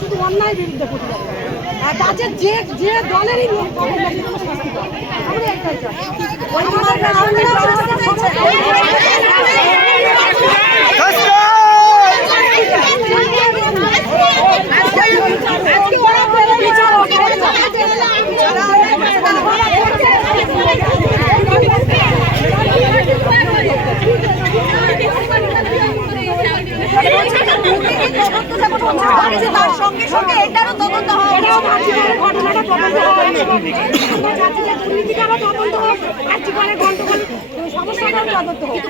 শুধু অন্যায় বিরুদ্ধে প্রতিবাদ কাজের যে দলেরই লোক শাস্তি পায় আমরা একটাই চাই তার সঙ্গে সঙ্গে এটারও তদন্ত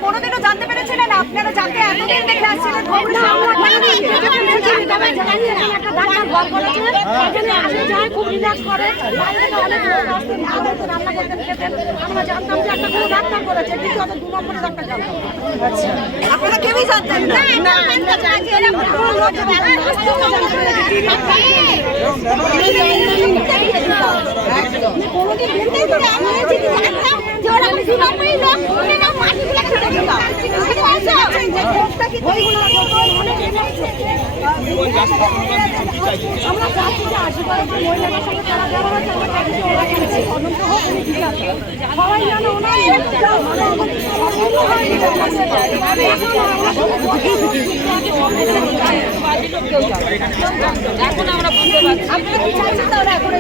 কোনোদিনও জানতে পেরেছিলেন আপনারা যাকে এতদিন দেখে আসছিলেন খুব রিল্যাক্স করে আমরা জানতাম যে একটা কোনো ডাক্তার করেছে কিন্তু অত 2 নম্বরে ডাক্তার জানতাম আপনারা কেউই জানতেন না আমরা চাচ্ছি যে আশীর্বাদ মহিলাদের সঙ্গে তারা ব্যবহার সবাই যেন এখন আমরা বুঝতে পারছি আপনারা কি চাচ্ছেন তাহলে এখন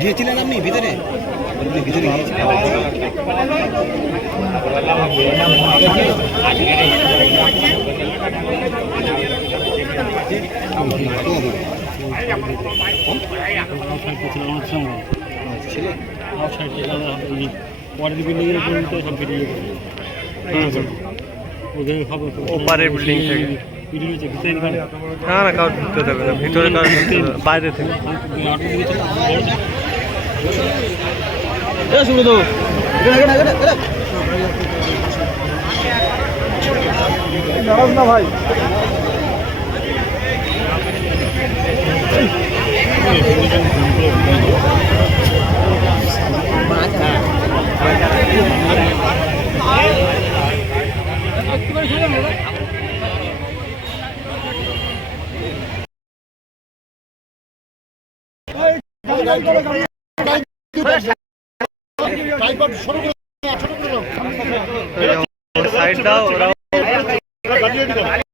গিয়েছিলেন আপনি ভিতরে ভিতরে ওপারের বিল্ডিং থেকে না না কারোর ঢুকতে দেবে না ভিতরে কারোর ঢুকতে দেবে বাইরে থেকে না ভাই সাইড দাও ওরা বলে যেতে হবে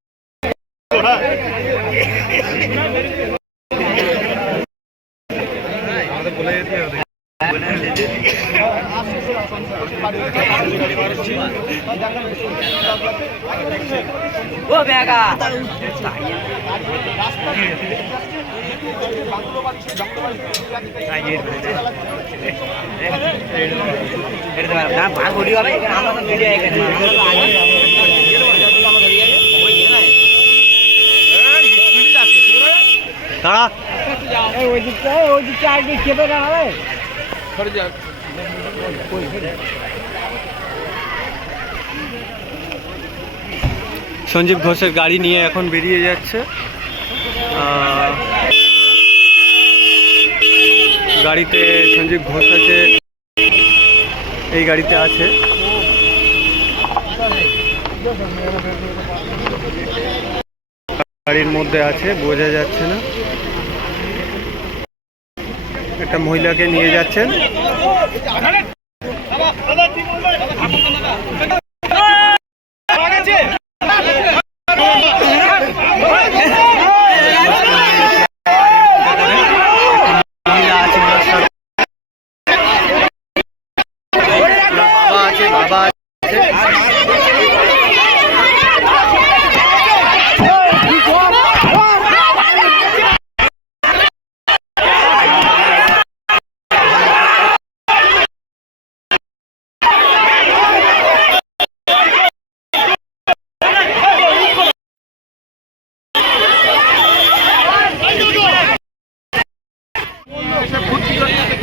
ও বেগা ওই দিকটা আগে খেপে না হবে সঞ্জীব ঘোষের গাড়ি নিয়ে এখন বেরিয়ে যাচ্ছে গাড়িতে সঞ্জীব ঘোষ আছে এই গাড়িতে আছে গাড়ির মধ্যে আছে বোঝা যাচ্ছে না একটা মহিলাকে নিয়ে যাচ্ছেন মহিলা আছে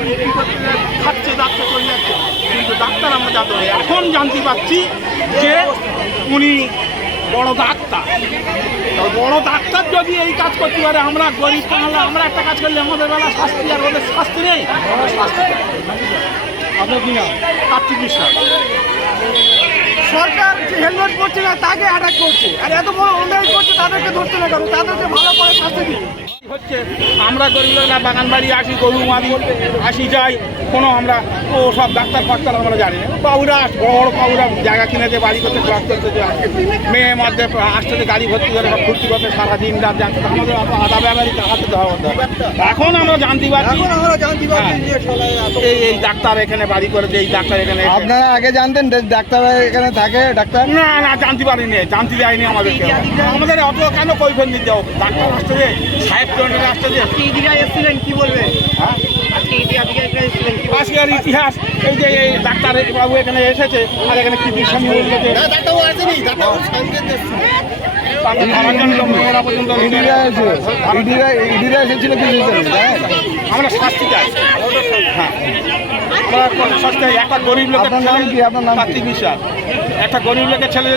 বিক্রি করতে খাচ্ছে, ডাক্তার চলে যাচ্ছে, কিন্তু ডাক্তার আমরা জানতে পারি। এখন জানতে পারছি যে উনি বড় ডাক্তার। তো বড় ডাক্তার যদি এই কাজ করতে পারে, আমরা গরিব বাংলা আমরা একটা কাজ করলে আমাদের বেলা শাস্তি, আর ওদের শাস্তি নেই। শাস্তি আপনার কি নাম? কার্তিক বিশ্বাস। সরকার যে হেলমেট পরছে না তাকে অ্যাটাক করছে, আর এত বড় অন্যায় করছে তাদেরকে ধরতে না কেন? তাদেরকে ভালো করে শাস্তি দিন। হচ্ছে আমরা গরিবরা বাগান বাড়ি আসি, গরু মারি আসি যাই, কোনো আমরা ও সব ডাক্তার ফাক্তার আমরা জানি না। বাবুরা বড় বড় বাবুরা জায়গা কিনেছে, বাড়ি করতে ক্লাস করতেছে, মেয়ে মধ্যে আসতেছে গাড়ি ভর্তি করে সব ফুর্তি করতে সারাদিন রাত জানতে। আমাদের আধা ব্যাপারই টাকাতে দেওয়া হতো। এখন আমরা জানতে পারছি এই ডাক্তার এখানে বাড়ি করেছে, এই ডাক্তার এখানে। আপনারা আগে জানতেন ডাক্তার এখানে থাকে? ডাক্তার না না জানতে পারিনি, জানতে যায়নি আমাদেরকে। আমাদের অত কেন কৈফিয়ত নিতে যাও? ডাক্তার আসতেছে, সাহেব টোয়েন্টারে আসতেছে। এসেছিলেন কি বলবে? হ্যাঁ, আজকের ইতিহাস এই যে এই ডাক্তার বাবু এখানে এসেছে, আর এখানে কি বিষয় এসেছে তাকে ধরার জন্য মেয়েরা পর্যন্ত ইডিরা এসেছিল কি? আমরা শাস্তি চাই। হ্যাঁ, আমরা শাস্তি চাই। একটা গরিব লোকের আপনার নাম কি? আপনার নাম কি? কার্তিক বিশ্বাস। একটা গরিব লোকের ছেলে